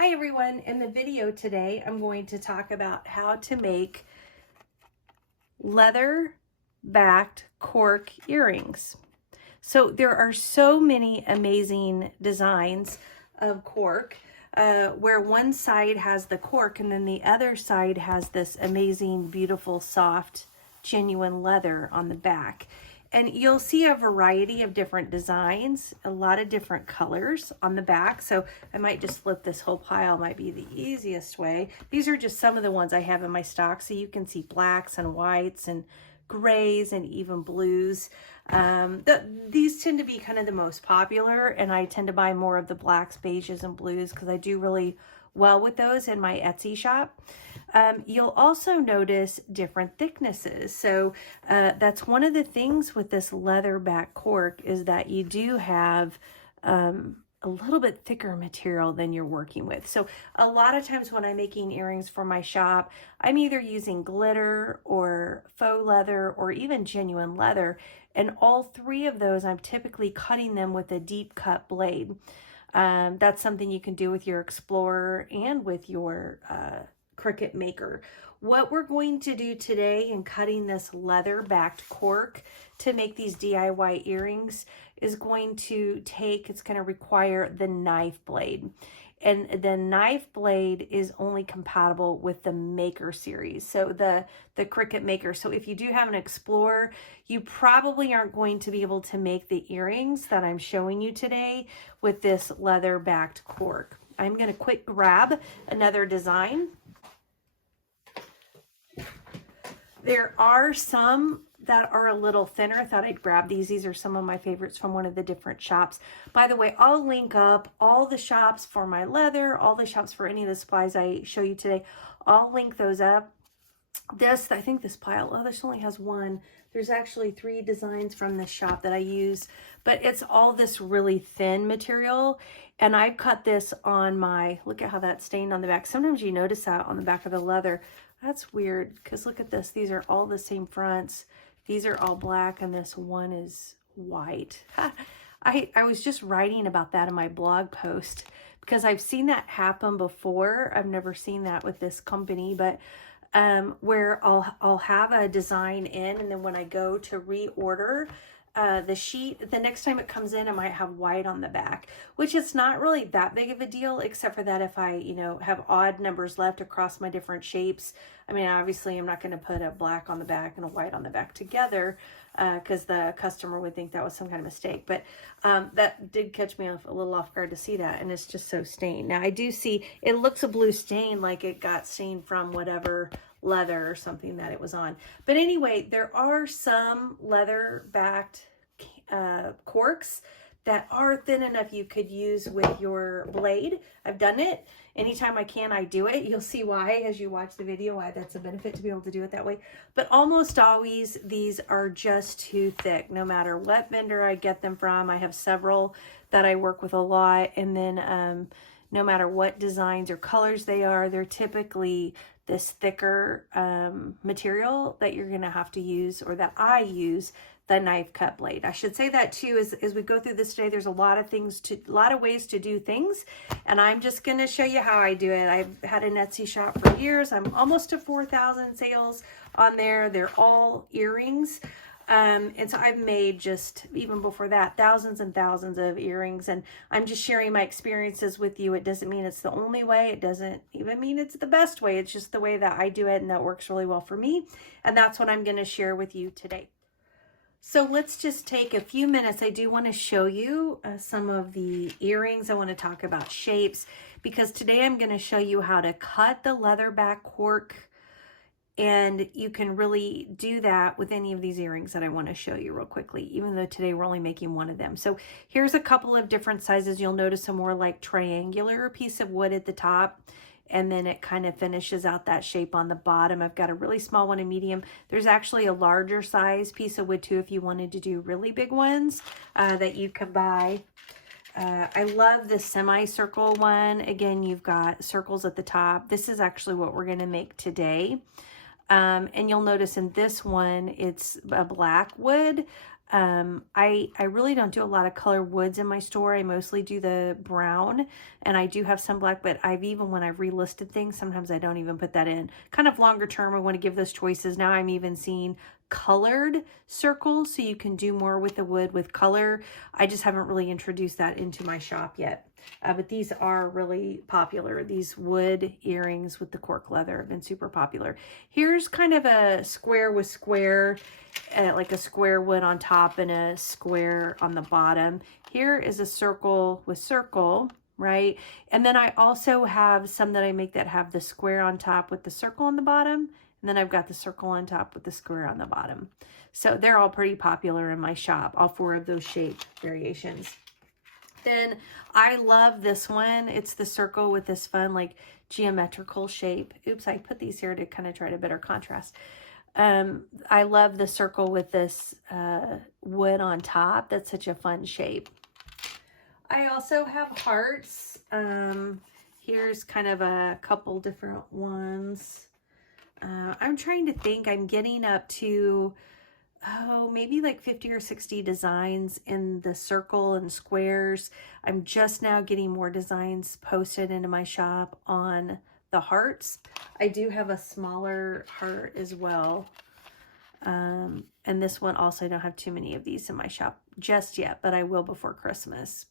Hi everyone, in the video today I'm going to talk about how to make leather backed cork earrings. So there are so many amazing designs of cork where one side has the cork and then the other side has this amazing, beautiful, soft, genuine leather on the back. And you'll see a variety of different designs, a lot of different colors on the back. So I might just flip this whole pile, might be the easiest way. These are just some of the ones I have in my stock. So you can see blacks and whites and grays and even blues. These tend to be kind of the most popular, and I tend to buy more of the blacks, beiges, and blues because I do really well with those in my Etsy shop. You'll also notice different thicknesses. So that's one of the things with this leather back cork is that you do have a little bit thicker material than you're working with. So a lot of times when I'm making earrings for my shop, I'm either using glitter or faux leather or even genuine leather. And all three of those, I'm typically cutting them with a deep cut blade. That's something you can do with your Explorer and with your Cricut maker. What we're going to do today in cutting this leather backed cork to make these DIY earrings is going to it's going to require the knife blade. And the knife blade is only compatible with the Maker series, so the Cricut Maker. So if you do have an Explorer, you probably aren't going to be able to make the earrings that I'm showing you today with this leather backed cork. I'm going to quick grab another design. There are some that are a little thinner. I thought I'd grab these. These are some of my favorites from one of the different shops. By the way, I'll link up all the shops for my leather, all the shops for any of the supplies I show you today. I'll link those up. I think this pile, this only has one. There's actually 3 designs from this shop that I use, but it's all this really thin material. And I cut this on look at how that's stained on the back. Sometimes you notice that on the back of the leather. That's weird because look at this. These are all the same fronts. These are all black and this one is white. I was just writing about that in my blog post because I've seen that happen before. I've never seen that with this company, but where I'll have a design in, and then when I go to reorder the sheet, the next time it comes in, I might have white on the back, which is not really that big of a deal, except for that if I, have odd numbers left across my different shapes. I mean, obviously I'm not going to put a black on the back and a white on the back together because the customer would think that was some kind of mistake. But that did catch me a little off guard to see that, and it's just so stained. Now I do see it looks a blue stain, like it got stained from whatever leather or something that it was on. But anyway, there are some leather backed corks that are thin enough you could use with your blade. I've done it. Anytime I can, I do it. You'll see why as you watch the video, why that's a benefit to be able to do it that way. But almost always these are just too thick, no matter what vendor I get them from. I have several that I work with a lot. And then no matter what designs or colors they are, they're typically this thicker material that you're going to have to use, or that I use, the knife cut blade. I should say that too, as we go through this today, there's a lot of ways to do things, and I'm just going to show you how I do it. I've had an Etsy shop for years. I'm almost to 4,000 sales on there. They're all earrings. And so I've made, just even before that, thousands and thousands of earrings, and I'm just sharing my experiences with you. It doesn't mean it's the only way. It doesn't even mean it's the best way. It's just the way that I do it, and that works really well for me. And that's what I'm going to share with you today. So let's just take a few minutes. I do want to show you some of the earrings. I want to talk about shapes, because today I'm going to show you how to cut the leather back cork. And you can really do that with any of these earrings that I want to show you real quickly, even though today we're only making one of them. So here's a couple of different sizes. You'll notice a more like triangular piece of wood at the top, and then it kind of finishes out that shape on the bottom. I've got a really small one, a medium. There's actually a larger size piece of wood too if you wanted to do really big ones that you can buy. I love the semicircle one. Again, you've got circles at the top. This is actually what we're going to make today. And you'll notice in this one, it's a black wood. I really don't do a lot of color woods in my store. I mostly do the brown, and I do have some black, but when I've relisted things, sometimes I don't even put that in. Kind of longer term, I want to give those choices. Now I'm even seeing colored circles, so you can do more with the wood with color. I just haven't really introduced that into my shop yet. But these are really popular. These wood earrings with the cork leather have been super popular. Here's kind of a square with square, like a square wood on top and a square on the bottom. Here is a circle with circle, right? And then I also have some that I make that have the square on top with the circle on the bottom. And then I've got the circle on top with the square on the bottom. So they're all pretty popular in my shop, all 4 of those shape variations. Then I love this one. It's the circle with this fun like geometrical shape. Oops, I put these here to kind of try to better contrast. I love the circle with this wood on top. That's such a fun shape. I also have hearts. Here's kind of a couple different ones. I'm trying to think. I'm getting up to maybe like 50 or 60 designs in the circle and squares. I'm just now getting more designs posted into my shop on the hearts. I do have a smaller heart as well. And this one also, I don't have too many of these in my shop just yet, but I will before Christmas.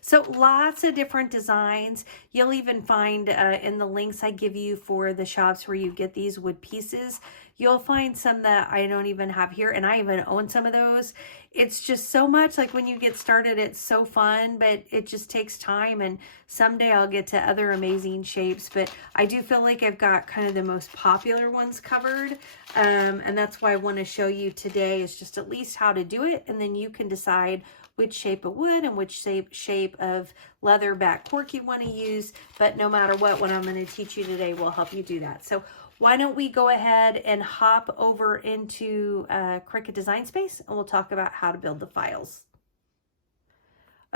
So lots of different designs. You'll even find in the links I give you for the shops where you get these wood pieces, you'll find some that I don't even have here, and I even own some of those. It's just so much, like when you get started, it's so fun, but it just takes time, and someday I'll get to other amazing shapes, but I do feel like I've got kind of the most popular ones covered, and that's why I want to show you today is just at least how to do it, and then you can decide which shape of wood and which shape of leather back cork you want to use. But no matter what I'm going to teach you today will help you do that. So why don't we go ahead and hop over into Cricut Design Space, and we'll talk about how to build the files.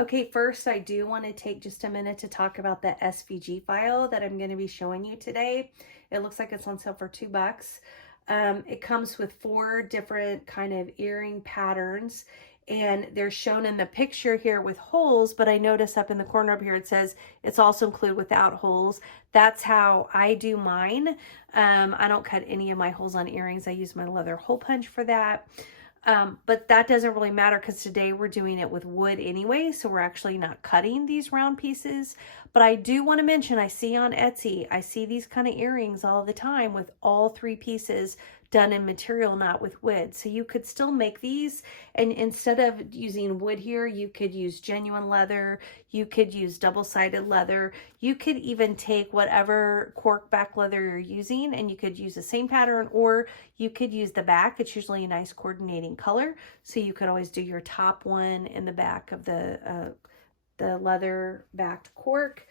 Okay, first I do want to take just a minute to talk about the SVG file that I'm going to be showing you today. It looks like it's on sale for $2. It comes with 4 different kind of earring patterns, and they're shown in the picture here with holes, but I notice up in the corner up here it says it's also included without holes. That's how I do mine. I don't cut any of my holes on earrings. I use my leather hole punch for that. But that doesn't really matter because today we're doing it with wood anyway, so we're actually not cutting these round pieces. But I do want to mention, I see on Etsy, I see these kind of earrings all the time with all 3 pieces done in material, not with wood. So you could still make these, and instead of using wood here, you could use genuine leather, you could use double-sided leather, you could even take whatever cork back leather you're using and you could use the same pattern, or you could use the back. It's usually a nice coordinating color, so you could always do your top one in the back of the leather backed cork.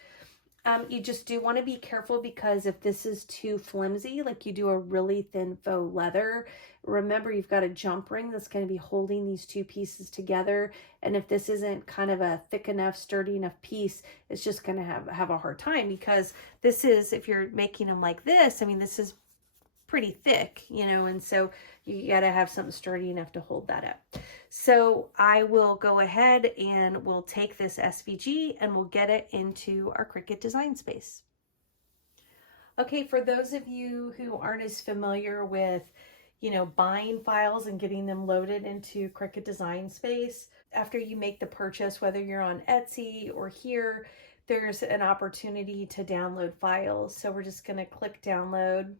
You just do want to be careful, because if this is too flimsy, like you do a really thin faux leather, remember you've got a jump ring that's going to be holding these 2 pieces together. And if this isn't kind of a thick enough, sturdy enough piece, it's just going to have a hard time, because this is, if you're making them like this, I mean, this is pretty thick, you know, and so you got to have something sturdy enough to hold that up. So I will go ahead and we'll take this SVG and we'll get it into our Cricut Design Space. Okay, for those of you who aren't as familiar with, you know, buying files and getting them loaded into Cricut Design Space, after you make the purchase, whether you're on Etsy or here, there's an opportunity to download files. So we're just going to click download.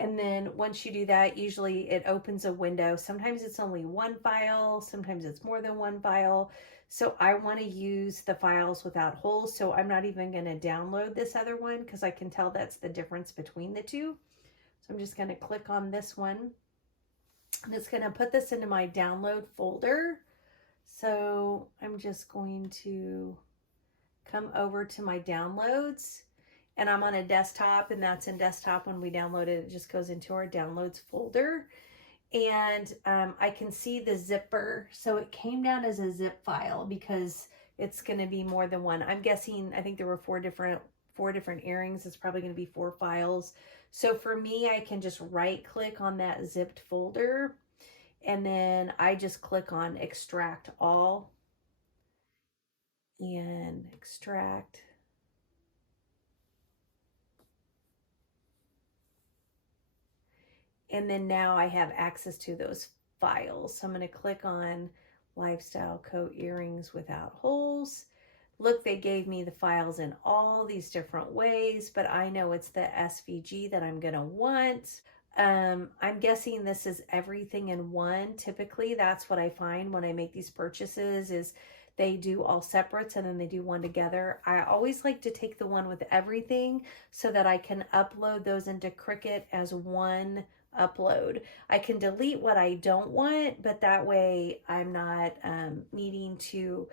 And then once you do that, usually it opens a window. Sometimes it's only 1 file, sometimes it's more than 1 file. So I want to use the files without holes. So I'm not even going to download this other one, because I can tell that's the difference between the 2. So I'm just going to click on this one. And it's going to put this into my download folder. So I'm just going to come over to my downloads. And I'm on a desktop, and that's in desktop. When we download it, it just goes into our downloads folder. And I can see the zipper. So it came down as a zip file because it's going to be more than 1. I'm guessing, I think there were 4 different earrings. It's probably going to be 4 files. So for me, I can just right click on that zipped folder, And then I just click on extract all and extract. And then now I have access to those files. So I'm going to click on lifestyle coat earrings without holes. Look, they gave me the files in all these different ways, but I know it's the SVG that I'm going to want. I'm guessing this is everything in one. Typically, that's what I find when I make these purchases is they do all separates and then they do one together. I always like to take the one with everything so that I can upload those into Cricut as one upload. I can delete what I don't want, but that way I'm not needing to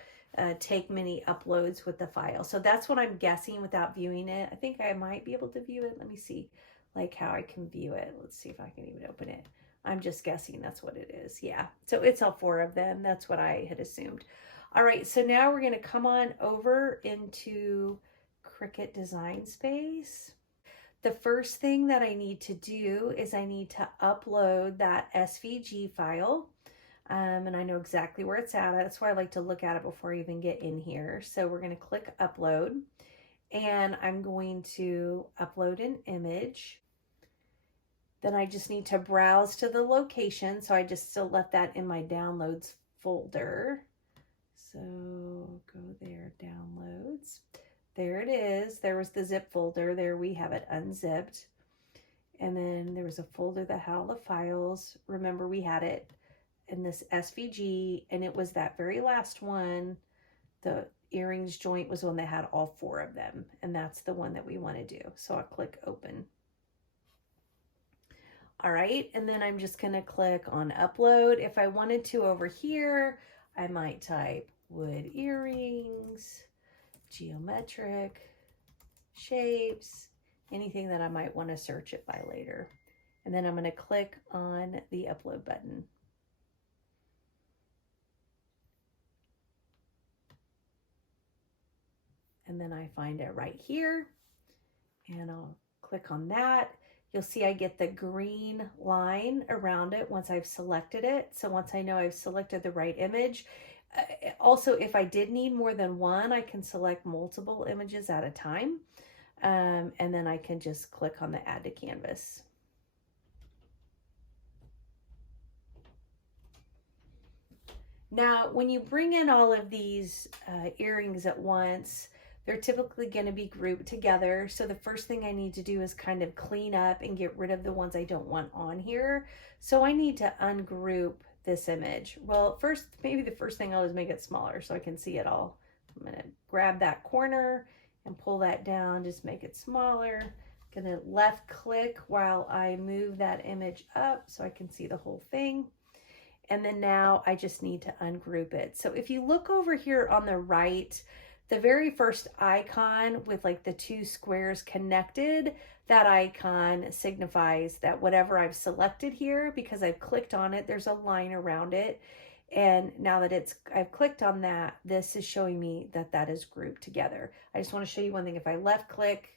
take many uploads with the file. So that's what I'm guessing without viewing it. I think I might be able to view it. Let me see like how I can view it. Let's see if I can even open it. I'm just guessing that's what it is. Yeah, so it's all four of them. That's what I had assumed. All right, so now we're gonna come on over into Cricut Design Space. The first thing that I need to do is I need to upload that SVG file. And I know exactly where it's at. That's why I like to look at it before I even get in here. So we're going to click upload and I'm going to upload an image. Then I just need to browse to the location. So I just still left that in my downloads folder. So go there, downloads. There it is. There was the zip folder. There we have it unzipped. And then there was a folder that had all the files. Remember, we had it in this SVG, and it was that very last one. The earrings joint was one that had all four of them, and that's the one that we want to do. So I'll click open. All right, and then I'm just going to click on upload. If I wanted to over here, I might type wood earrings, geometric shapes, anything that I might want to search it by later. And then I'm going to click on the upload button. And then I find it right here and I'll click on that. You'll see I get the green line around it once I've selected it. So once I know I've selected the right image, also if I did need more than one, I can select multiple images at a time. And then I can just click on the add to canvas. Now, when you bring in all of these earrings at once, they're typically going to be grouped together. So the first thing I need to do is kind of clean up and get rid of the ones I don't want on here. So I need to ungroup this image. Well, first, maybe the first thing I'll do is make it smaller so I can see it all. I'm going to grab that corner and pull that down, just make it smaller. I'm going to left click while I move that image up so I can see the whole thing. And then now I just need to ungroup it. So if you look over here on the right, the very first icon with like the two squares connected, that icon signifies that whatever I've selected here, because I've clicked on it, there's a line around it. And now that I've clicked on that, this is showing me that that is grouped together. I just want to show you one thing. If I left click,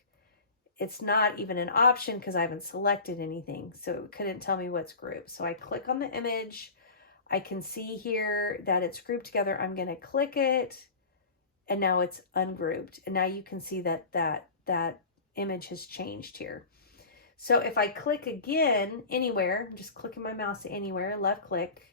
it's not even an option because I haven't selected anything. So it couldn't tell me what's grouped. So I click on the image. I can see here that it's grouped together. I'm going to click it. And now it's ungrouped. And now you can see that that image has changed here. So if I click again anywhere, I'm just clicking my mouse anywhere, left click.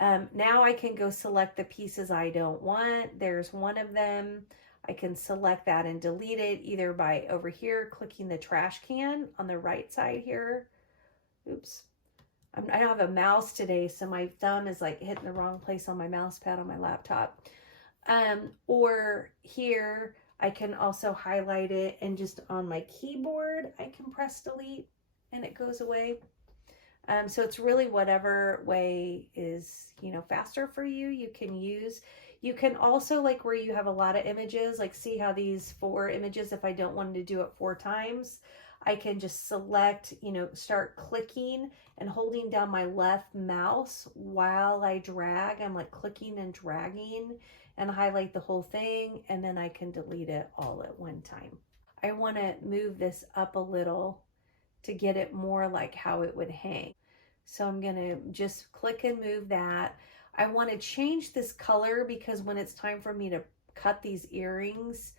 Now I can go select the pieces I don't want. There's one of them. I can select that and delete it either by over here, clicking the trash can on the right side here. Oops. I don't have a mouse today, so my thumb is like hitting the wrong place on my mouse pad on my laptop. Or here, I can also highlight it and just on my keyboard, I can press delete and it goes away. So it's really whatever way is, faster for you, you can use. You can also, like where you have a lot of images, like see how these 4 images, if I don't want to do it 4 times, I can just select, start clicking and holding down my left mouse while I drag. I'm like clicking and dragging and highlight the whole thing, and then I can delete it all at one time. I want to move this up a little to get it more like how it would hang. So I'm going to just click and move that. I want to change this color because when it's time for me to cut these earrings,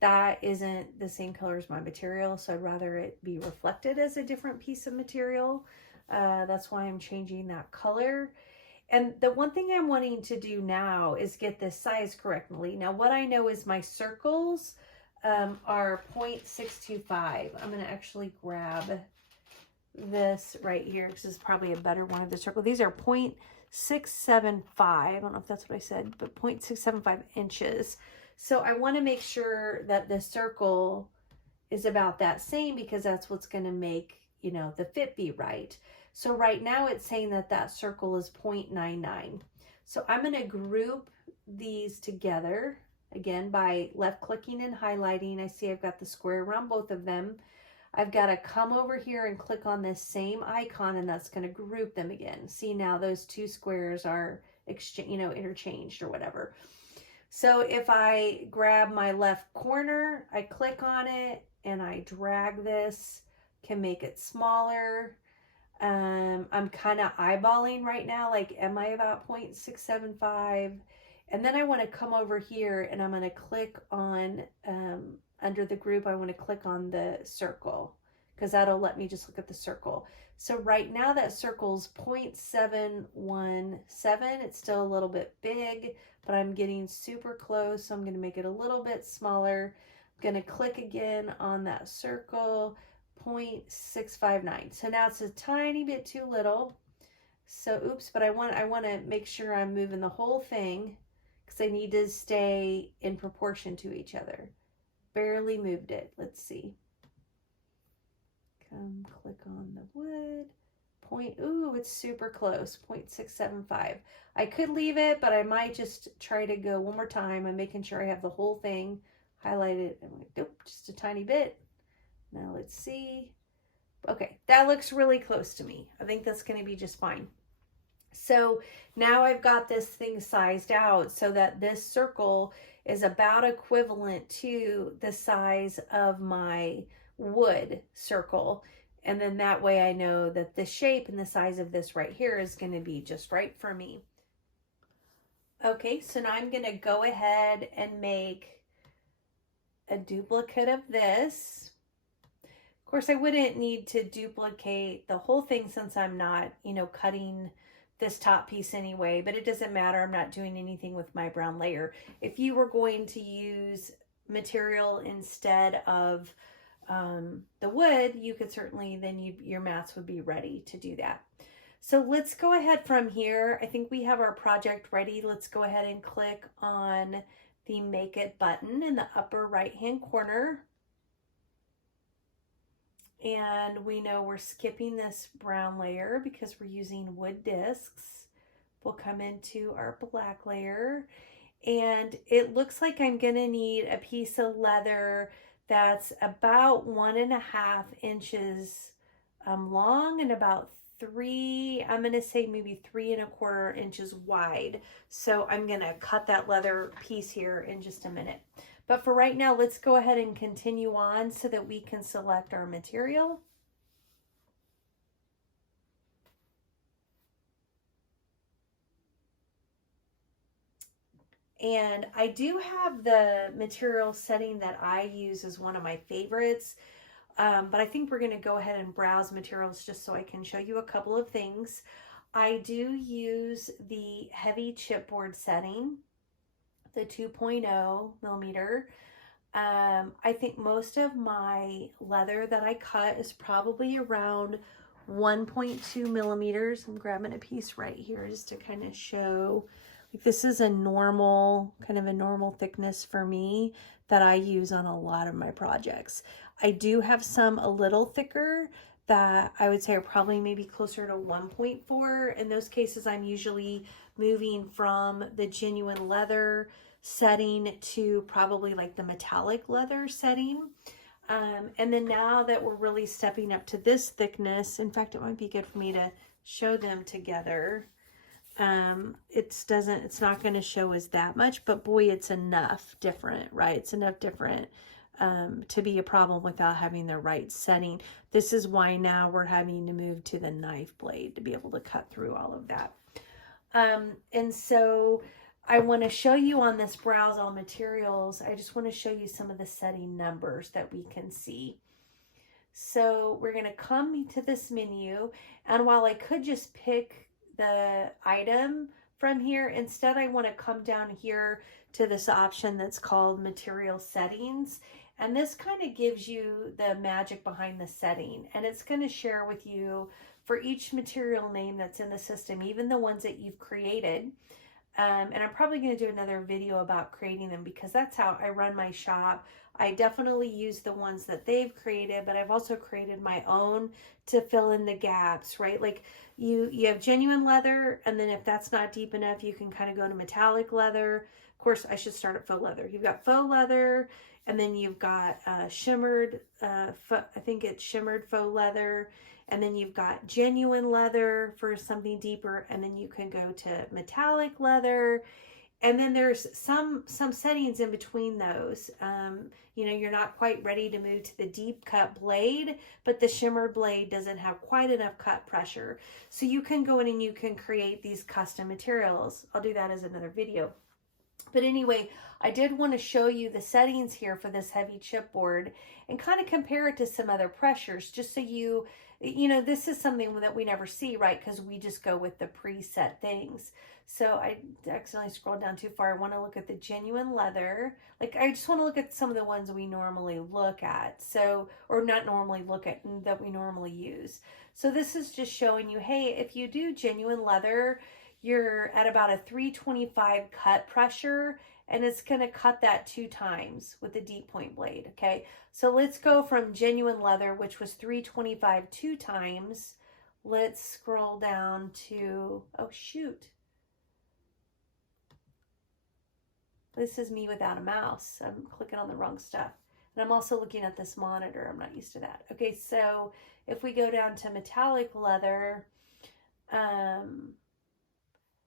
that isn't the same color as my material. So I'd rather it be reflected as a different piece of material. That's why I'm changing that color. And the one thing I'm wanting to do now is get this size correctly. Now what I know is my circles are 0.625. I'm going to actually grab this right here because this is probably a better one of the circle. These are 0.675. I don't know if that's what I said, but 0.675 inches. So I want to make sure that the circle is about that same because that's what's going to make, you know, the fit be right. So right now it's saying that that circle is 0.99. So I'm going to group these together again by left clicking and highlighting. I see I've got the square around both of them. I've got to come over here and click on this same icon, and that's going to group them again. See, now those two squares are interchanged or whatever. So if I grab my left corner, I click on it and I drag this, can make it smaller. I'm kind of eyeballing right now, like, am I about 0.675? And then I want to come over here and I'm going to click on, under the group, I want to click on the circle because that'll let me just look at the circle. So right now that circle's 0.717. It's still a little bit big, but I'm getting super close. So I'm going to make it a little bit smaller. I'm going to click again on that circle, 0.659. So now it's a tiny bit too little. So oops, but I want to make sure I'm moving the whole thing because they need to stay in proportion to each other. Barely moved it. Let's see. Come click on the wood. Ooh, it's super close. 0.675. I could leave it, but I might just try to go one more time. I'm making sure I have the whole thing highlighted. I'm like, nope, just a tiny bit. Now let's see. Okay, that looks really close to me. I think that's going to be just fine. So now I've got this thing sized out so that this circle is about equivalent to the size of my wood circle. And then that way I know that the shape and the size of this right here is going to be just right for me. Okay, so now I'm going to go ahead and make a duplicate of this. Of course, I wouldn't need to duplicate the whole thing since I'm not, cutting this top piece anyway, but it doesn't matter. I'm not doing anything with my brown layer. If you were going to use material instead of the wood, you could certainly, then your mats would be ready to do that. So let's go ahead from here. I think we have our project ready. Let's go ahead and click on the Make It button in the upper right hand corner. And we know we're skipping this brown layer because we're using wood discs. We'll come into our black layer. And it looks like I'm going to need a piece of leather that's about 1.5 inches long and about I'm going to say maybe 3.25 inches wide. So I'm going to cut that leather piece here in just a minute. But for right now, let's go ahead and continue on so that we can select our material. And I do have the material setting that I use as one of my favorites. But I think we're going to go ahead and browse materials just so I can show you a couple of things. I do use the heavy chipboard setting, the 2.0 millimeter. I think most of my leather that I cut is probably around 1.2 millimeters. I'm grabbing a piece right here just to kind of show. Like, this is a normal, kind of a normal thickness for me that I use on a lot of my projects. I do have some a little thicker that I would say are probably maybe closer to 1.4. In those cases, I'm usually moving from the genuine leather setting to probably like the metallic leather setting. And then now that we're really stepping up to this thickness, in fact, it might be good for me to show them together. It's not going to show as that much, but boy, it's enough different, right? It's enough different to be a problem without having the right setting. This is why now we're having to move to the knife blade to be able to cut through all of that. And so I want to show you on this browse all materials, I just want to show you some of the setting numbers that we can see. So we're going to come to this menu, and while I could just pick the item from here, instead I want to come down here to this option that's called material settings. And this kind of gives you the magic behind the setting, and it's going to share with you for each material name that's in the system, even the ones that you've created. And I'm probably going to do another video about creating them, because that's how I run my shop. I definitely use the ones that they've created, but I've also created my own to fill in the gaps, right? Like you have genuine leather, and then if that's not deep enough, you can kind of go to metallic leather. Of course, I should start at faux leather. You've got faux leather, and then you've got shimmered, I think it's shimmered faux leather. And then you've got genuine leather for something deeper. And then you can go to metallic leather. And then there's some settings in between those. You know, you're not quite ready to move to the deep cut blade, but the shimmered blade doesn't have quite enough cut pressure. So you can go in and you can create these custom materials. I'll do that as another video. But anyway, I did want to show you the settings here for this heavy chipboard and kind of compare it to some other pressures, just so you know, this is something that we never see, right? Because we just go with the preset things. So I accidentally scrolled down too far. I want to look at the genuine leather. Like, I just want to look at some of the ones we normally look at. So, or not normally look at, that we normally use. So this is just showing you, hey, if you do genuine leather, you're at about a 325 cut pressure, and it's going to cut that 2 times with the deep point blade. Okay, so let's go from genuine leather, which was 325 2 times. Let's scroll down to, oh shoot, this is me without a mouse. I'm clicking on the wrong stuff, and I'm also looking at this monitor. I'm not used to that. Okay, so if we go down to metallic leather,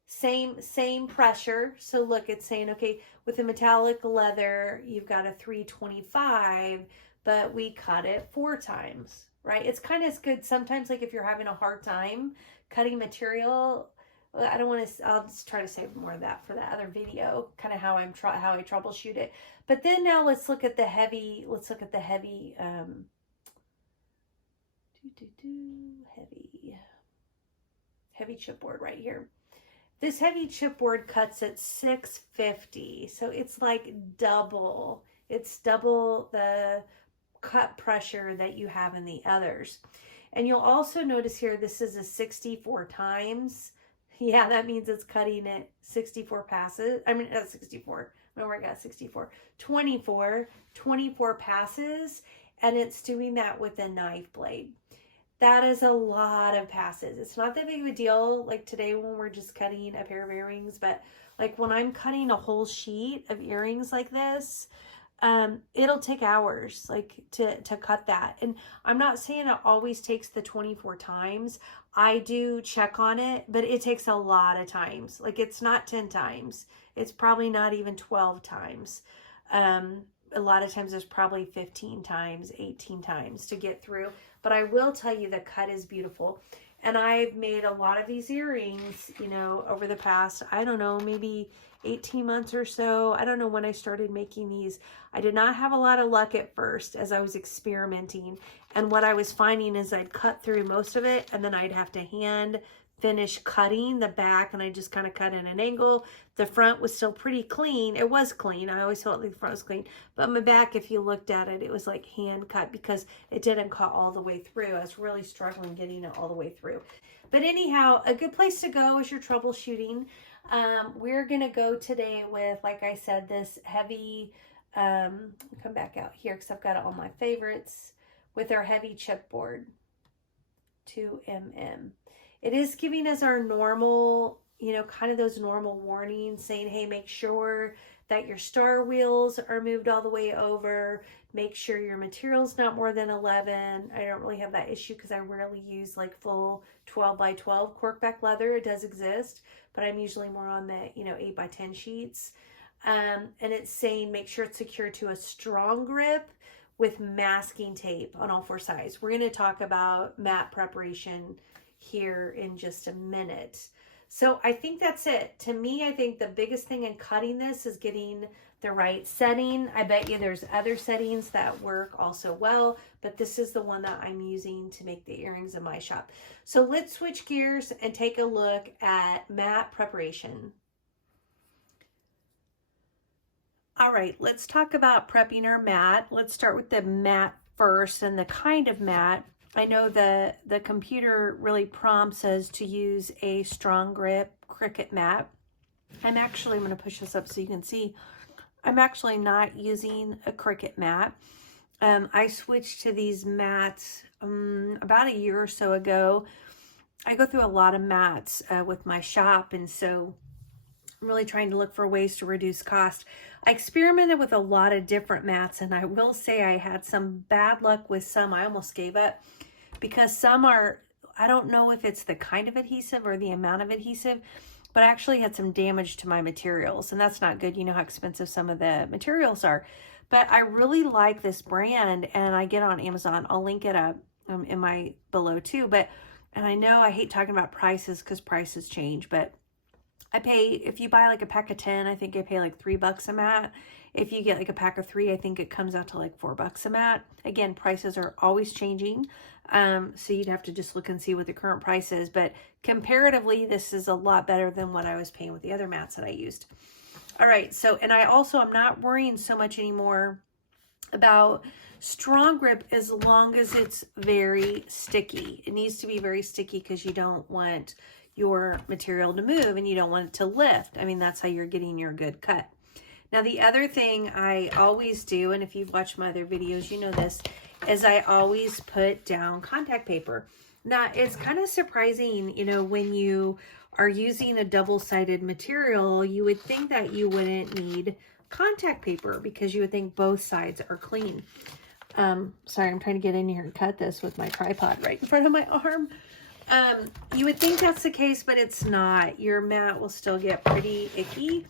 same pressure. So look, it's saying, okay, with the metallic leather, you've got a 325, but we cut it 4 times, right? It's kind of good sometimes, like if you're having a hard time cutting material. I don't want to, I'll just try to save more of that for that other video, kind of how I troubleshoot it. But then now let's look at the heavy, heavy chipboard right here. This heavy chipboard cuts at 650, so it's like double. It's double the cut pressure that you have in the others. And you'll also notice here, this is a 64 times. Yeah, that means it's cutting it 64 passes. I mean, not 64. Remember, I got 64. 24 passes, and it's doing that with a knife blade. That is a lot of passes. It's not that big of a deal like today when we're just cutting a pair of earrings, but like when I'm cutting a whole sheet of earrings like this, it'll take hours like to cut that. And I'm not saying it always takes the 24 times. I do check on it, but it takes a lot of times. Like it's not 10 times. It's probably not even 12 times. A lot of times there's probably 15 times, 18 times to get through. But I will tell you the cut is beautiful. And I've made a lot of these earrings, you know, over the past, I don't know, maybe 18 months or so. I don't know when I started making these. I did not have a lot of luck at first as I was experimenting. And what I was finding is I'd cut through most of it, and then I'd have to hand finish cutting the back, and I just kind of cut in an angle. The front was still pretty clean. It was clean. I always felt like the front was clean. But my back, if you looked at it, it was like hand cut because it didn't cut all the way through. I was really struggling getting it all the way through. But anyhow, a good place to go is your troubleshooting. We're going to go today with, like I said, this heavy, come back out here because I've got all my favorites, with our heavy chipboard, 2mm. It is giving us our normal, you know, kind of those normal warnings saying, hey, make sure that your star wheels are moved all the way over. Make sure your material's not more than 11. I don't really have that issue because I rarely use like full 12 by 12 corkback leather. It does exist, but I'm usually more on the, you know, 8 by 10 sheets. And it's saying make sure it's secure to a strong grip with masking tape on all 4 sides. We're going to talk about mat preparation here in just a minute. So I think that's it. To me, I think the biggest thing in cutting this is getting the right setting. I bet you there's other settings that work also well, but this is the one that I'm using to make the earrings in my shop. So let's switch gears and take a look at mat preparation. All right, let's talk about prepping our mat. Let's start with the mat first and the kind of mat. I know the computer really prompts us to use a strong grip Cricut mat. I'm going to push this up so you can see. I'm actually not using a Cricut mat. I switched to these mats about a year or so ago. I go through a lot of mats with my shop, and so I'm really trying to look for ways to reduce cost. I experimented with a lot of different mats, and I will say I had some bad luck with some. I almost gave up because some are, I don't know if it's the kind of adhesive or the amount of adhesive, but I actually had some damage to my materials, and that's not good. You know how expensive some of the materials are. But I really like this brand, and I get it on Amazon. I'll link it up in my below too. And I know I hate talking about prices because prices change, but I pay, if you buy like a pack of 10, I think I pay like $3 a mat. If you get like a pack of 3, I think it comes out to like $4 a mat. Again, prices are always changing. So you'd have to just look and see what the current price is. But comparatively, this is a lot better than what I was paying with the other mats that I used. All right. So, and I'm not worrying so much anymore about strong grip as long as it's very sticky. It needs to be very sticky because you don't want your material to move and you don't want it to lift. I mean, that's how you're getting your good cut. Now, the other thing I always do, and if you've watched my other videos, you know this, is I always put down contact paper. Now, it's kind of surprising, you know, when you are using a double-sided material, you would think that you wouldn't need contact paper because you would think both sides are clean. Sorry, I'm trying to get in here and cut this with my tripod right in front of my arm. You would think that's the case, but it's not. Your mat will still get pretty icky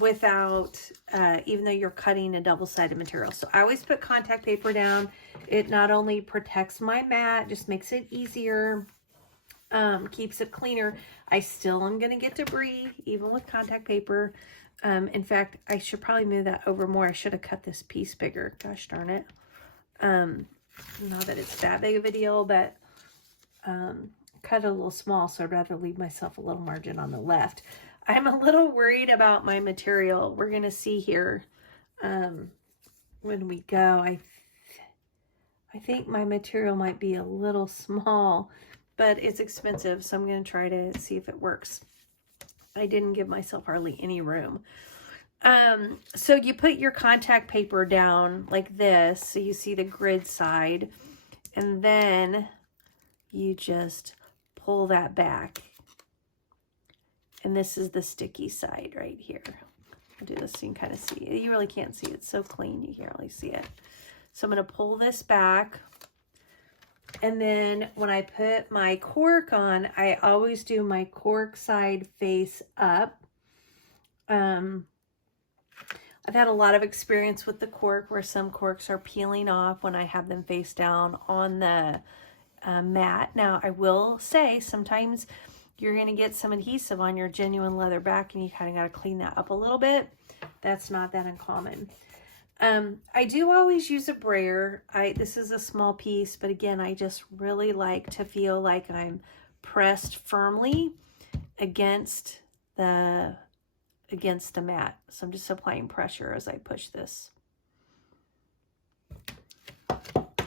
without, even though you're cutting a double-sided material. So I always put contact paper down. It not only protects my mat, just makes it easier, keeps it cleaner. I still am going to get debris, even with contact paper. In fact, I should probably move that over more. I should have cut this piece bigger. Gosh darn it. Not that it's that big of a deal, but cut it a little small, so I'd rather leave myself a little margin on the left. I'm a little worried about my material. We're going to see here when we go. I think my material might be a little small, but it's expensive, so I'm going to try to see if it works. I didn't give myself hardly any room. So you put your contact paper down like this, so you see the grid side, and then you just pull that back. And this is the sticky side right here. I'll do this so you can kind of see. You really can't see it. It's so clean, you can really see it. So I'm going to pull this back. And then when I put my cork on, I always do my cork side face up. I've had a lot of experience with the cork where some corks are peeling off when I have them face down on the mat. Now, I will say sometimes you're going to get some adhesive on your genuine leather back and you kind of got to clean that up a little bit. That's not that uncommon. I do always use a brayer. This is a small piece, but again, I just really like to feel like I'm pressed firmly against the mat. So I'm just applying pressure as I push this.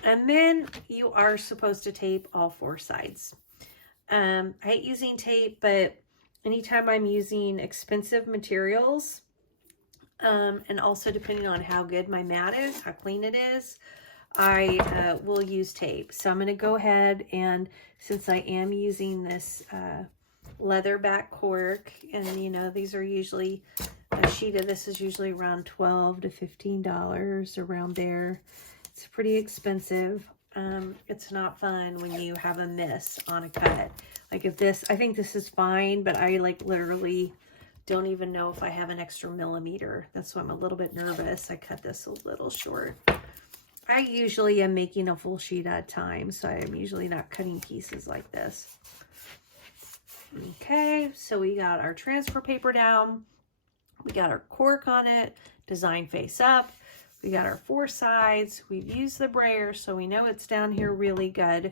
And then you are supposed to tape all 4 sides. I hate using tape, but anytime I'm using expensive materials, and also depending on how good my mat is, how clean it is, I will use tape. So I'm going to go ahead, and since I am using this leather back cork, and you know, these are usually, a sheet of this is usually around $12 to $15, around there. It's pretty expensive. It's not fun when you have a miss on a cut. Like if this, I think this is fine, but I like literally don't even know if I have an extra millimeter. That's why I'm a little bit nervous. I cut this a little short. I usually am making a full sheet at a time, so I'm usually not cutting pieces like this. Okay, so we got our transfer paper down. We got our cork on it, design face up. We got our 4 sides. We've used the brayer, so we know it's down here really good.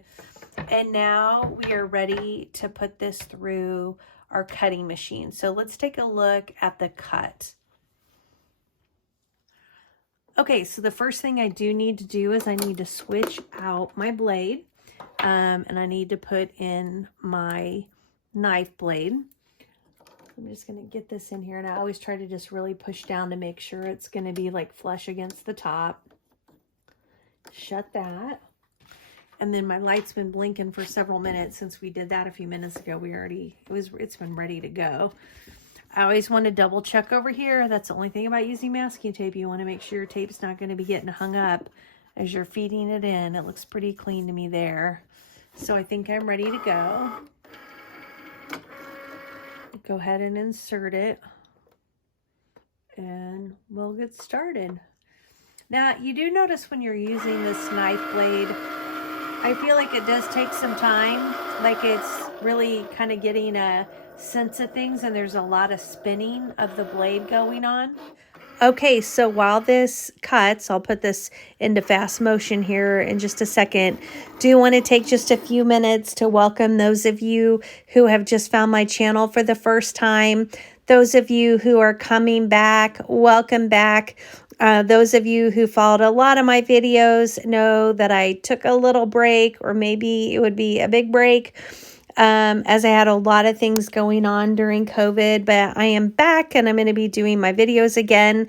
And now we are ready to put this through our cutting machine. So let's take a look at the cut. Okay, so the first thing I do need to do is I need to switch out my blade, and I need to put in my knife blade. I'm just going to get this in here, and I always try to just really push down to make sure it's going to be like flush against the top. Shut that. And then my light's been blinking for several minutes since we did that a few minutes ago. It's been ready to go. I always want to double check over here. That's the only thing about using masking tape. You want to make sure your tape's not going to be getting hung up as you're feeding it in. It looks pretty clean to me there. So I think I'm ready to go. Go ahead and insert it, and we'll get started. Now, you do notice when you're using this knife blade, I feel like it does take some time, like it's really kind of getting a sense of things, and there's a lot of spinning of the blade going on. Okay, so while this cuts, I'll put this into fast motion here in just a second. Do want to take just a few minutes to welcome those of you who have just found my channel for the first time. Those of you who are coming back, welcome back. Those of you who followed a lot of my videos know that I took a little break, or maybe it would be a big break, as I had a lot of things going on during COVID, but I am back and I'm going to be doing my videos again.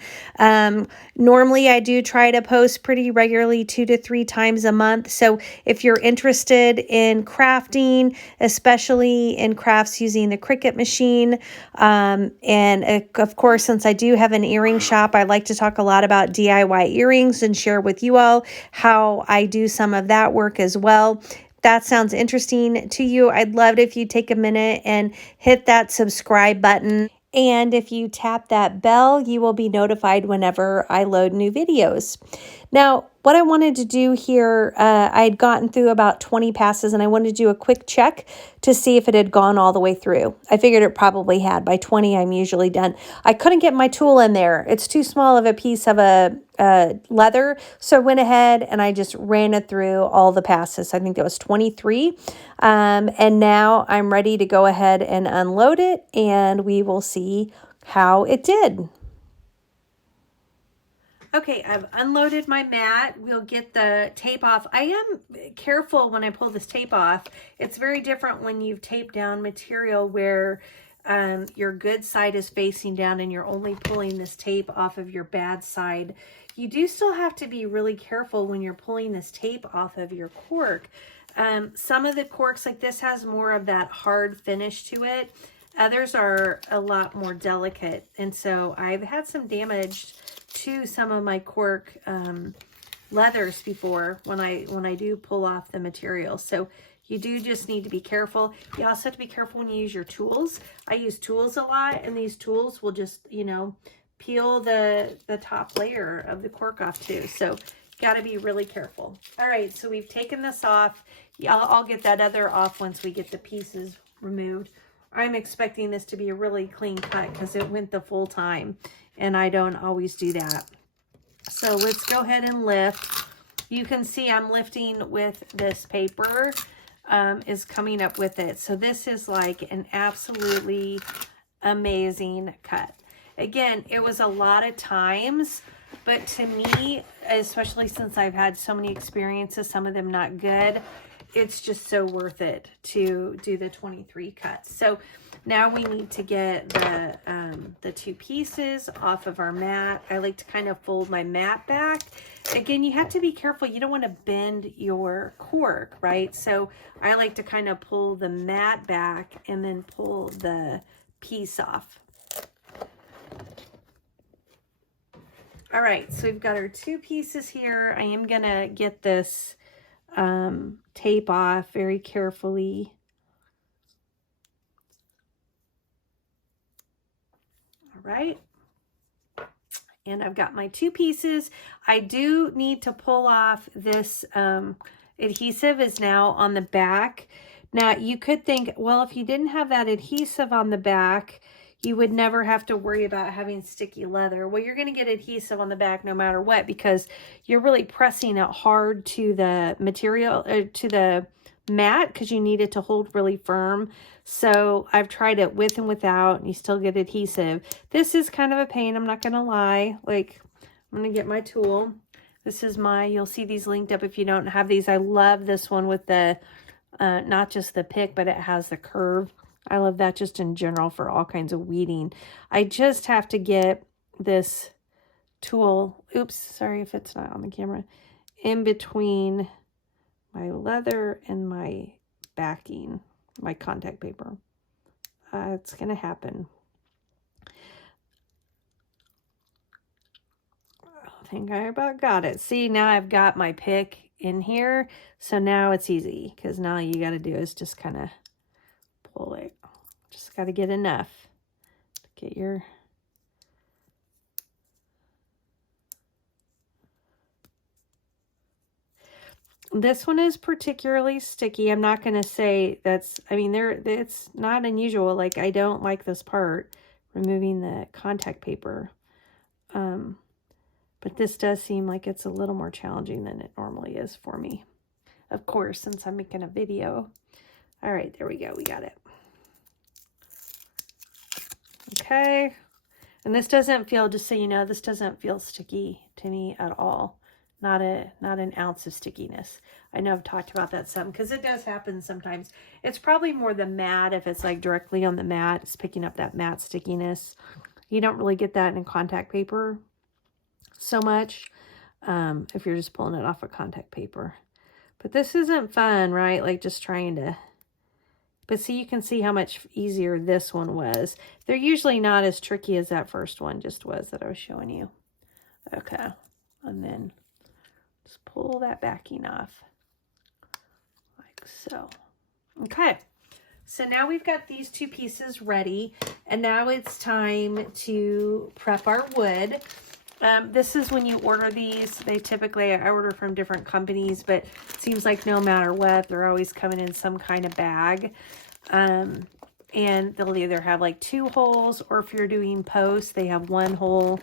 Normally I do try to post pretty regularly 2 to 3 times a month. So if you're interested in crafting, especially in crafts using the Cricut machine, and of course, since I do have an earring shop, I like to talk a lot about DIY earrings and share with you all how I do some of that work as well. That sounds interesting to you, I'd love it if you take a minute and hit that subscribe button. And if you tap that bell, you will be notified whenever I load new videos. Now, what I wanted to do here, I'd gotten through about 20 passes, and I wanted to do a quick check to see if it had gone all the way through. I figured it probably had. By 20, I'm usually done. I couldn't get my tool in there. It's too small of a piece of a leather, so I went ahead and I just ran it through all the passes. I think that was 23. And now I'm ready to go ahead and unload it, and we will see how it did. Okay, I've unloaded my mat. We'll get the tape off. I am careful when I pull this tape off. It's very different when you've taped down material where your good side is facing down and you're only pulling this tape off of your bad side. You do still have to be really careful when you're pulling this tape off of your cork. Some of the corks like this has more of that hard finish to it. Others are a lot more delicate. And so I've had some damage to some of my cork leathers before when I do pull off the material. So you do just need to be careful. You also have to be careful when you use your tools. I use tools a lot, and these tools will just, you know, peel the top layer of the cork off too. So you got to be really careful. All right, so we've taken this off. Yeah, I'll get that other off once we get the pieces removed. I'm expecting this to be a really clean cut because it went the full time, and I don't always do that. So let's go ahead and lift. You can see I'm lifting with this paper is coming up with it. So this is like an absolutely amazing cut. Again, it was a lot of times, but to me, especially since I've had so many experiences, some of them not good, it's just so worth it to do the 23 cuts. So now we need to get the 2 pieces off of our mat. I like to kind of fold my mat back. Again, you have to be careful. You don't want to bend your cork, right? So I like to kind of pull the mat back and then pull the piece off. All right, so we've got our 2 pieces here. I am gonna get this tape off very carefully. right. And I've got my 2 pieces. I do need to pull off this adhesive is now on the back. Now you could think, well, if you didn't have that adhesive on the back, you would never have to worry about having sticky leather. Well, you're going to get adhesive on the back no matter what, because you're really pressing it hard to the material, to the mat, because you need it to hold really firm. So I've tried it with and without, and you still get adhesive. This is kind of a pain, I'm not going to lie. Like, I'm going to get my tool. This is you'll see these linked up if you don't have these. I love this one with the, not just the pick, but it has the curve. I love that just in general for all kinds of weeding. I just have to get this tool, oops, sorry if it's not on the camera, in between my leather and my backing, my contact paper. It's going to happen. I think I about got it. See, now I've got my pick in here. So now it's easy, because now all you got to do is just kind of pull it. Just got to get enough to get your... This one is particularly sticky. I'm not going to say that's, I mean, it's not unusual. Like, I don't like this part, removing the contact paper. But this does seem like it's a little more challenging than it normally is for me. Of course, since I'm making a video. All right, there we go. We got it. Okay. And this doesn't feel, just so you know, this doesn't feel sticky to me at all. Not an ounce of stickiness. I know I've talked about that some, because it does happen sometimes. It's probably more the mat. If it's like directly on the mat, it's picking up that mat stickiness. You don't really get that in contact paper so much, if you're just pulling it off of contact paper. But this isn't fun, right? Like, just trying to... But see, you can see how much easier this one was. They're usually not as tricky as that first one just was that I was showing you. Okay. And then just pull that backing off like so. Okay. So now we've got these 2 pieces ready, and now it's time to prep our wood. This is when you order these. They typically, I order from different companies, but it seems like no matter what, they're always coming in some kind of bag. And they'll either have like 2 holes, or if you're doing posts, they have 1 hole.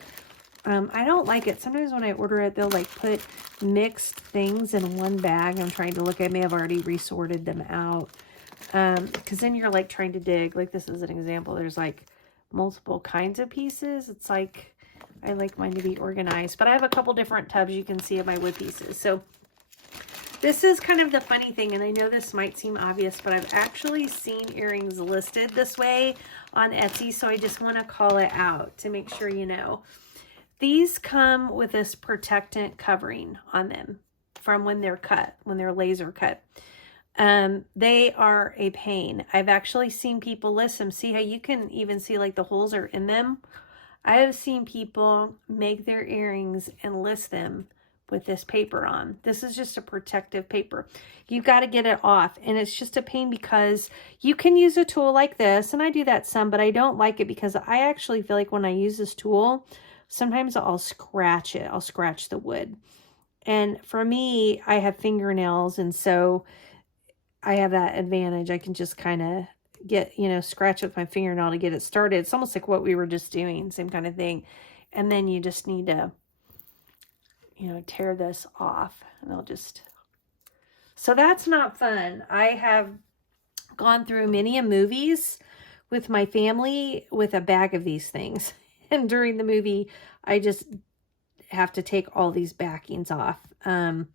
I don't like it. Sometimes when I order it, they'll like put mixed things in one bag. I'm trying to look. I may have already resorted them out. Because then you're like trying to dig. Like, this is an example. There's like multiple kinds of pieces. It's like, I like mine to be organized, but I have a couple different tubs you can see of my wood pieces. So this is kind of the funny thing, and I know this might seem obvious, but I've actually seen earrings listed this way on Etsy, so I just want to call it out to make sure you know. These come with this protectant covering on them from when they're cut, when they're laser cut. They are a pain. I've actually seen people list them. See how you can even see like the holes are in them? I have seen people make their earrings and list them with this paper on. This is just a protective paper. You've got to get it off, and it's just a pain because you can use a tool like this, and I do that some, but I don't like it because I actually feel like when I use this tool, sometimes I'll scratch it. I'll scratch the wood. And for me, I have fingernails, and so I have that advantage. I can just kind of get, you know, scratch with my fingernail to get it started. It's almost like what we were just doing, same kind of thing. And then you just need to, you know, tear this off, and I'll just, so that's not fun. I have gone through many movies with my family with a bag of these things. And during the movie, I just have to take all these backings off. And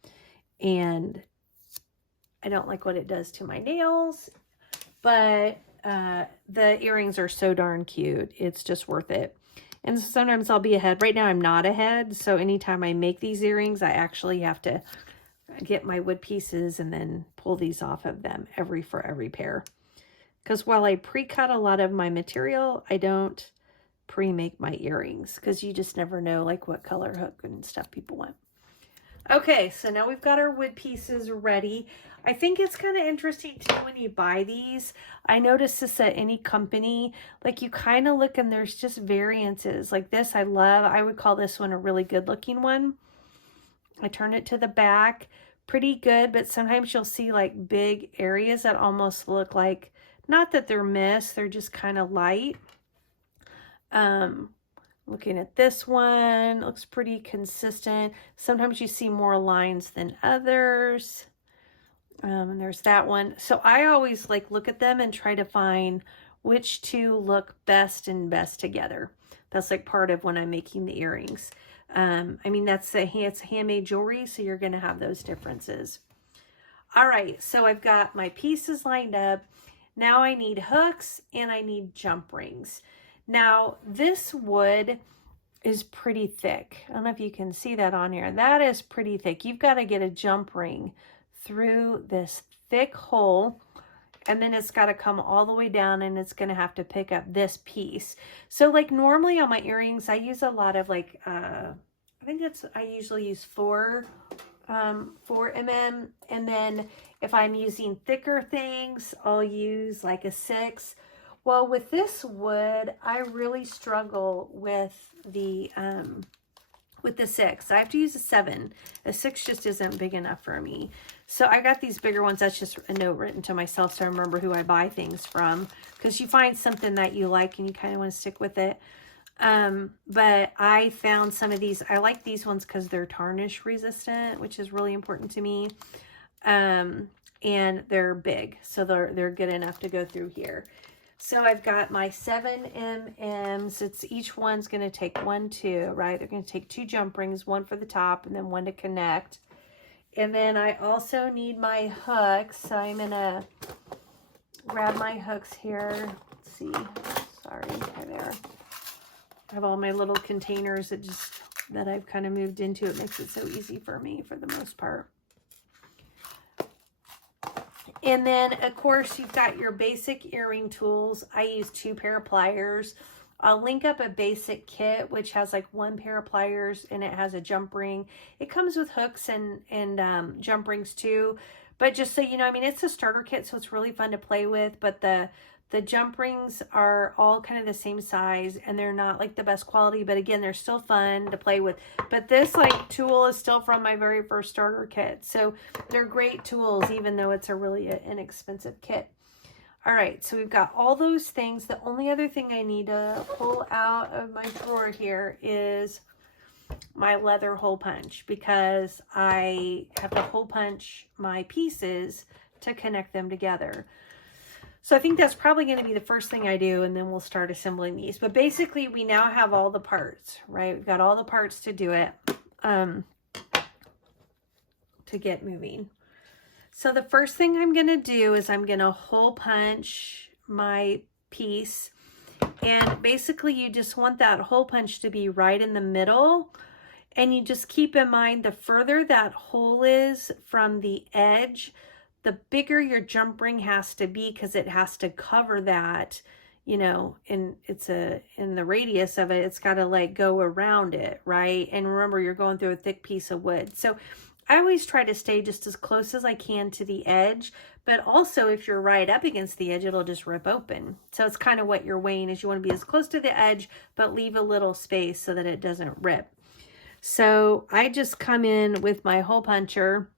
I don't like what it does to my nails. But the earrings are so darn cute. It's just worth it. And sometimes I'll be ahead. Right now I'm not ahead. So anytime I make these earrings, I actually have to get my wood pieces and then pull these off of them for every pair. Because while I pre-cut a lot of my material, I don't pre-make my earrings. Because you just never know like what color hook and stuff people want. Okay, so now we've got our wood pieces ready. I think it's kind of interesting too when you buy these. I noticed this at any company, like you kind of look and there's just variances. Like this I love. I would call this one a really good looking one. I turn it to the back. Pretty good, but sometimes you'll see like big areas that almost look like, not that they're missed, they're just kind of light. Looking at this one, looks pretty consistent. Sometimes you see more lines than others. And there's that one. So I always like look at them and try to find which two look best and best together. That's like part of when I'm making the earrings. I mean, it's handmade jewelry, so you're going to have those differences. All right, so I've got my pieces lined up. Now I need hooks and I need jump rings. Now this wood is pretty thick. I don't know if you can see that on here. That is pretty thick. You've got to get a jump ring through this thick hole, and then it's got to come all the way down, and it's going to have to pick up this piece. So like normally on my earrings, I use a lot of like, I usually use 4 mm, and then if I'm using thicker things, I'll use like a 6. Well, with this wood, I really struggle with the 6. I have to use a 7. A 6 just isn't big enough for me. So I got these bigger ones. That's just a note written to myself so I remember who I buy things from. Because you find something that you like and you kind of want to stick with it. But I found some of these. I like these ones because they're tarnish resistant, which is really important to me. And they're big. So they're good enough to go through here. So I've got my 7 mm's. Each one's going to take 1, 2, right? They're going to take 2 jump rings, 1 for the top and then 1 to connect. And then I also need my hooks. So I'm going to grab my hooks here. Let's see. Sorry, right there. I have all my little containers that I've kind of moved into. It makes it so easy for me for the most part. And then, of course, you've got your basic earring tools. I use 2 pair of pliers. I'll link up a basic kit, which has like 1 pair of pliers, and it has a jump ring. It comes with hooks and jump rings too. But just so you know, I mean, it's a starter kit, so it's really fun to play with. But the jump rings are all kind of the same size, and they're not like the best quality. But again, they're still fun to play with. But this like tool is still from my very first starter kit. So they're great tools, even though it's a really inexpensive kit. All right, so we've got all those things. The only other thing I need to pull out of my drawer here is my leather hole punch, because I have to hole punch my pieces to connect them together. So I think that's probably going to be the first thing I do, and then we'll start assembling these. But basically, we now have all the parts, right? We've got all the parts to do it, to get moving. So the first thing I'm going to do is I'm going to hole punch my piece. And basically, you just want that hole punch to be right in the middle. And you just keep in mind, the further that hole is from the edge, the bigger your jump ring has to be, because it has to cover that, you know, and in the radius of it, it's got to like go around it, right? And remember, you're going through a thick piece of wood. So I always try to stay just as close as I can to the edge, but also if you're right up against the edge, it'll just rip open. So it's kind of what you're weighing, is you want to be as close to the edge, but leave a little space so that it doesn't rip. So I just come in with my hole puncher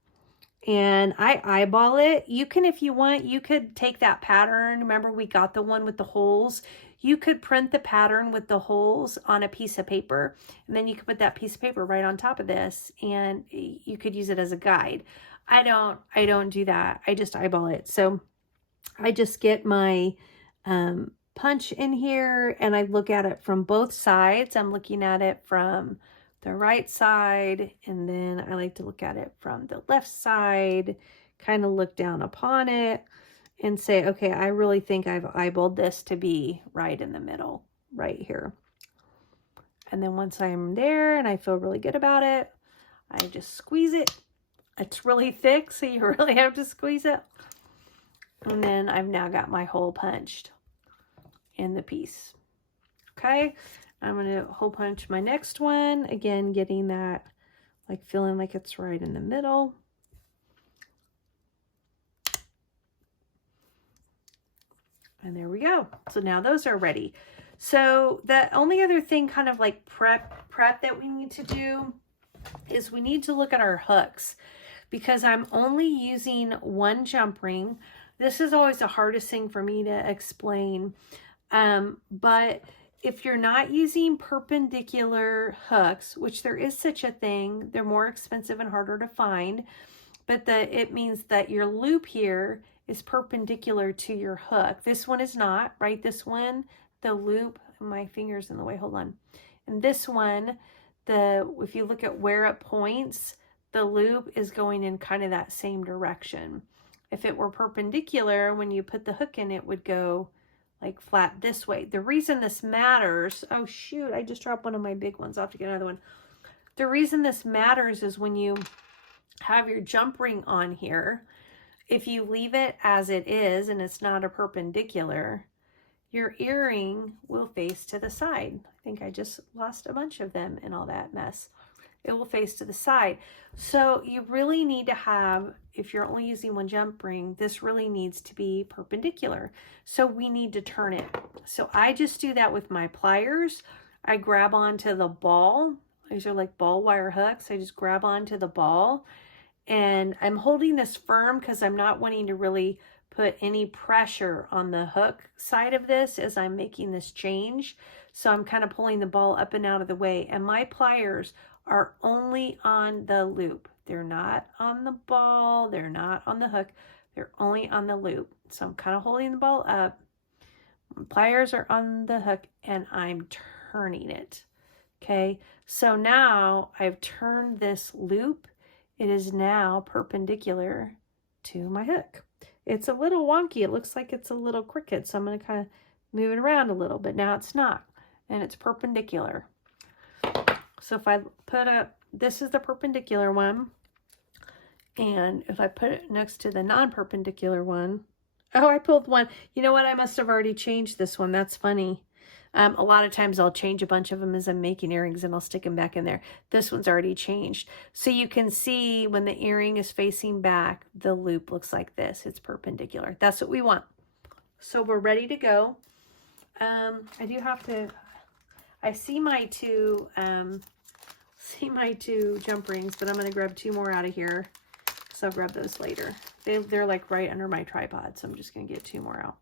and I eyeball it. You can, if you want, you could take that pattern. Remember, we got the one with the holes. You could print the pattern with the holes on a piece of paper, and then you could put that piece of paper right on top of this, and you could use it as a guide. I don't do that. I just eyeball it. So I just get my punch in here, and I look at it from both sides. I'm looking at it from the right side, and then I like to look at it from the left side, kind of look down upon it and say, okay, I really think I've eyeballed this to be right in the middle, right here. And then once I'm there and I feel really good about it, I just squeeze it. It's really thick, so you really have to squeeze it. And then I've now got my hole punched in the piece. Okay, I'm going to hole punch my next one. Again, getting that, like feeling like it's right in the middle. And there we go. So now those are ready. So the only other thing kind of like prep that we need to do is we need to look at our hooks, because I'm only using one jump ring. This is always the hardest thing for me to explain. But if you're not using perpendicular hooks, which there is such a thing, they're more expensive and harder to find, but it means that your loop here is perpendicular to your hook. This one is not, right? This one, the loop, my finger's in the way, hold on. And this one, if you look at where it points, the loop is going in kind of that same direction. If it were perpendicular, when you put the hook in, it would go like flat this way. The reason this matters, oh shoot, I just dropped one of my big ones. I'll have to get another one. The reason this matters is when you have your jump ring on here, if you leave it as it is and it's not a perpendicular, your earring will face to the side. I think I just lost a bunch of them in all that mess. It will face to the side. So you really need to have, if you're only using one jump ring, this really needs to be perpendicular. So we need to turn it. So I just do that with my pliers. I grab onto the ball. These are like ball wire hooks. I just grab onto the ball, and I'm holding this firm because I'm not wanting to really put any pressure on the hook side of this as I'm making this change. So I'm kind of pulling the ball up and out of the way, and my pliers are only on the loop. They're not on the ball. They're not on the hook. They're only on the loop. So I'm kind of holding the ball up. My pliers are on the hook and I'm turning it. Okay. So now I've turned this loop. It is now perpendicular to my hook. It's a little wonky. It looks like it's a little Cricut. So I'm going to kind of move it around a little, but now it's not, and it's perpendicular. So if I put up, this is the perpendicular one, and if I put it next to the non-perpendicular one, oh, I pulled one. You know what? I must have already changed this one. That's funny. A lot of times I'll change a bunch of them as I'm making earrings and I'll stick them back in there. This one's already changed. So you can see when the earring is facing back, the loop looks like this. It's perpendicular. That's what we want. So we're ready to go. I do have to, I see my two jump rings, but I'm going to grab two more out of here. So I'll grab those later. They're like right under my tripod. So I'm just going to get two more out.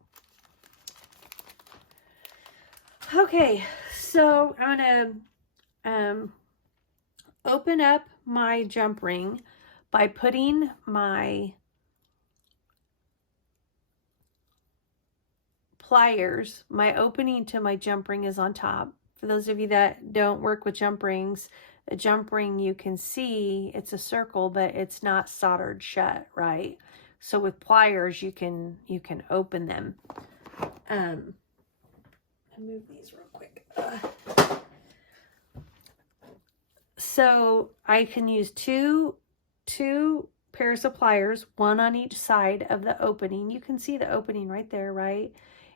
Okay, so I'm going to open up my jump ring by putting my pliers. My opening to my jump ring is on top. For those of you that don't work with jump rings, a jump ring, you can see it's a circle, but it's not soldered shut, right? So with pliers, you can open them. Move these real quick. So I can use two pairs of pliers, one on each side of the opening. You can see the opening right there, right?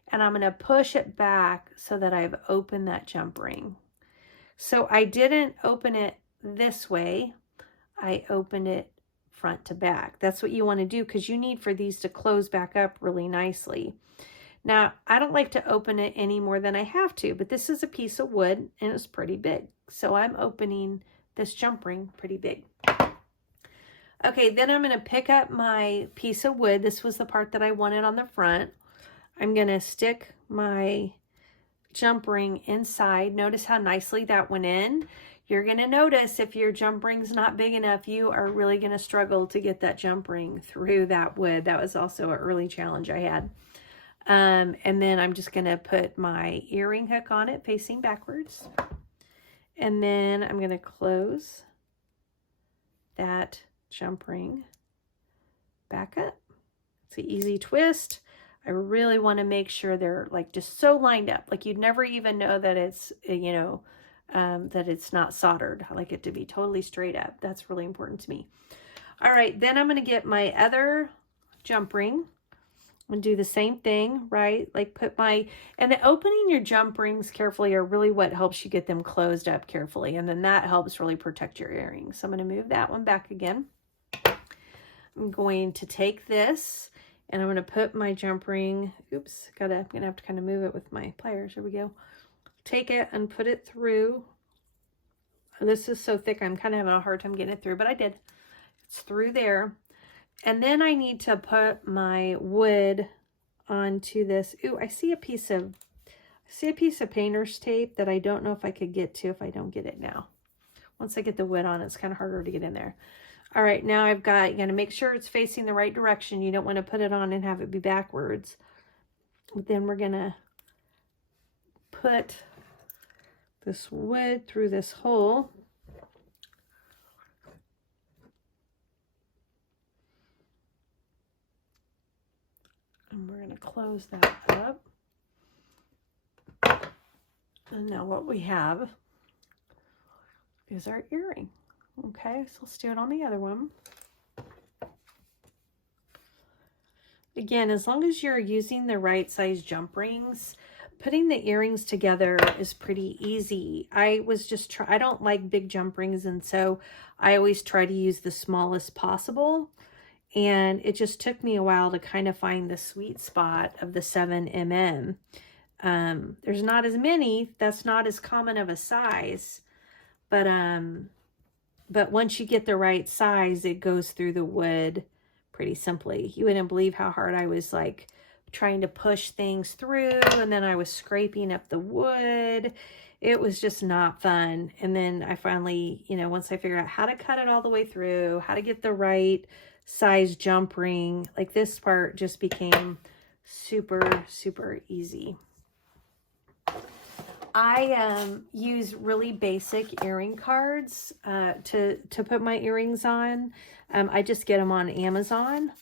And I'm going to push it back so that I've opened that jump ring. So I didn't open it this way. I opened it front to back. That's what you want to do, because you need for these to close back up really nicely. Now, I don't like to open it any more than I have to, but this is a piece of wood and it's pretty big. So I'm opening this jump ring pretty big. Okay, then I'm going to pick up my piece of wood. This was the part that I wanted on the front. I'm going to stick my jump ring inside. Notice how nicely that went in. You're going to notice if your jump ring's not big enough, you are really going to struggle to get that jump ring through that wood. That was also an early challenge I had. And then I'm just going to put my earring hook on it facing backwards. And then I'm going to close that jump ring back up. It's an easy twist. I really want to make sure they're like just so lined up. Like you'd never even know that it's, you know, that it's not soldered. I like it to be totally straight up. That's really important to me. All right, then I'm going to get my other jump ring and do the same thing, right? Like put my, and opening your jump rings carefully are really what helps you get them closed up carefully. And then that helps really protect your earrings. So I'm going to move that one back again. I'm going to take this And I'm going to put my jump ring, oops, I'm going to have to kind of move it with my pliers. Here we go. Take it and put it through. This is so thick, I'm kind of having a hard time getting it through, but I did. It's through there. And then I need to put my wood onto this. Ooh, I see a piece of painter's tape that I don't know if I could get to if I don't get it now. Once I get the wood on, it's kind of harder to get in there. All right, now you got to make sure it's facing the right direction. You don't want to put it on and have it be backwards. But then we're going to put this wood through this hole. And we're going to close that up. And now what we have is our earring. Okay, so let's do it on the other one. Again, as long as you're using the right size jump rings, putting the earrings together is pretty easy. I don't like big jump rings, and so I always try to use the smallest possible. And it just took me a while to kind of find the sweet spot of the 7mm. There's not as many, that's not as common of a size, but once you get the right size, it goes through the wood pretty simply. You wouldn't believe how hard I was like trying to push things through, and then I was scraping up the wood. It was just not fun. And then I finally, once I figured out how to cut it all the way through, how to get the right size jump ring, like this part just became super, super easy. I use really basic earring cards to put my earrings on. I just get them on Amazon.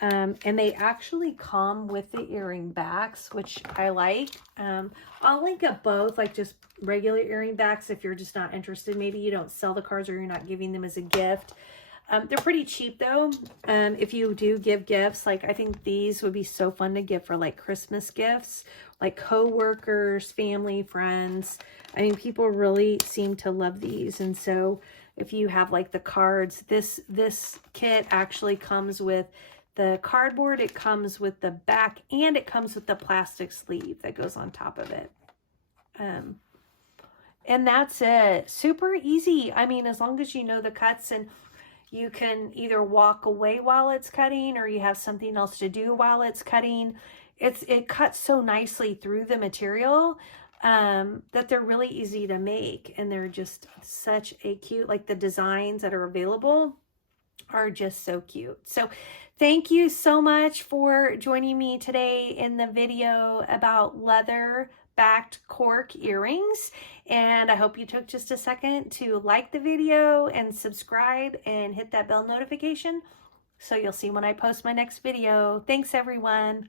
And they actually come with the earring backs, which I like. I'll link up both, like just regular earring backs if you're just not interested. Maybe you don't sell the cards or you're not giving them as a gift. They're pretty cheap though. If you do give gifts, like I think these would be so fun to give for like Christmas gifts, like co-workers, family, friends. I mean, people really seem to love these. And so if you have like the cards, this kit actually comes with the cardboard, it comes with the back, and it comes with the plastic sleeve that goes on top of it. And that's it. Super easy. I mean, as long as you know the cuts, and you can either walk away while it's cutting or you have something else to do while it's cutting. It cuts so nicely through the material that they're really easy to make. And they're just such a cute, like the designs that are available are just so cute. So thank you so much for joining me today in the video about leather backed cork earrings, and I hope you took just a second to like the video and subscribe and hit that bell notification so you'll see when I post my next video. Thanks everyone.